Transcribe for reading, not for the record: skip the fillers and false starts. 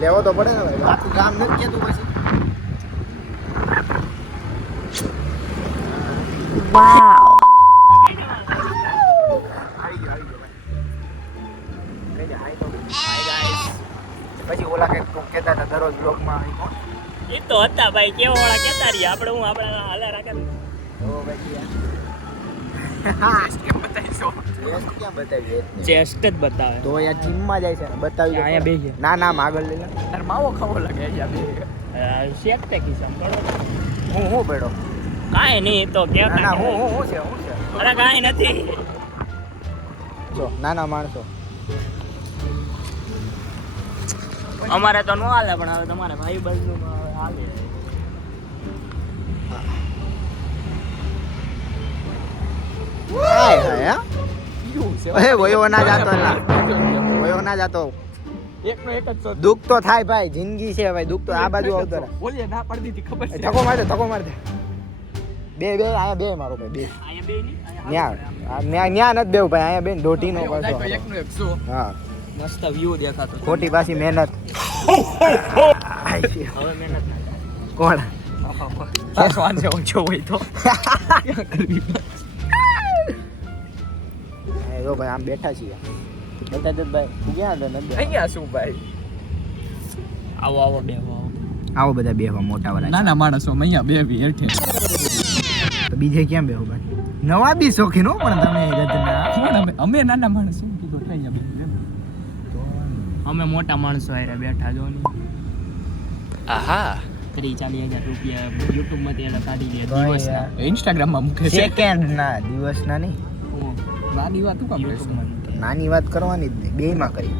લેવો તો પડે ને ભાઈ, આખું ગામ નથી કેતું પછી. વાવ. પછી ઓલા કઈક કહેતા હતા દરરોજ બ્લોગમાં આવી કોણ એ તો હતા ભાઈ કેવા વાળા કેતા રહ્યા આપણે હું આપણે હાલા રાખે તો પછી ક્યાં બતાવી ચેસ્ટ જ બતાવે તો અહીંયા જીમમાં જાય છે બતાવી દો. અહીંયા બેસીએ. ના નામ આગળ લઈ લે. તાર માવો ખાવો લાગે અહીંયા બે શેક તે કિસમ હું બેડો કાંઈ નહીં તો ના કેતા ના હું છે અરે કાંઈ નથી જો નાના માણસો અમારે તો ન હાલે પણ હવે તમારે ભાઈ બાજુમાં હાલે હાય હાય હે વયો ના જાતો ના વયો ના જાતો એકનો એક જ તો દુઃખ તો થાય ભાઈ જિંદગી છે ભાઈ દુઃખ તો આ બાજુ આવતો રહે બોલીએ ના પડી દીધી ખબર છે ધક્કો માર દે બે આયા બે મારો ભાઈ બે અહીંયા બે નહીં ન્યા નથી બેવ ભાઈ અહીંયા બેન દોઢી નો કરશો એકનો એક શું હા મસ્ત વ્યૂ દેખાતો ખોટી પાછી મહેનત હવે મહેનત ના કોણ પાસવાન છે ઓછો હોય તો જો ભાઈ આમ બેઠા છીએ બેઠા જ ભાઈ તું ક્યાં હતા નથી અહીંયા શું ભાઈ આવો બેહો આવો બધા બેહવા મોટા વાળા નાના માણસો અહીંયા બેહી હેઠે તો બીજે ક્યાં બેહો ભાઈ નવા બી શોખીન હો પણ તમે ગજના અમે નાના માણસો કીધું અહીંયા બેહી અમે મોટા માણસો આરે બેઠા જો ને આહા 30-40,000 રૂપિયા યુટ્યુબ માંથી એને કાઢી લે દિવસના ઇન્સ્ટાગ્રામ માં મૂકે છે સેકન્ડ ના દિવસ ના નહીં નાની વાત શું કામ નાની વાત કરવાની જ નહીં બેયમાં કરી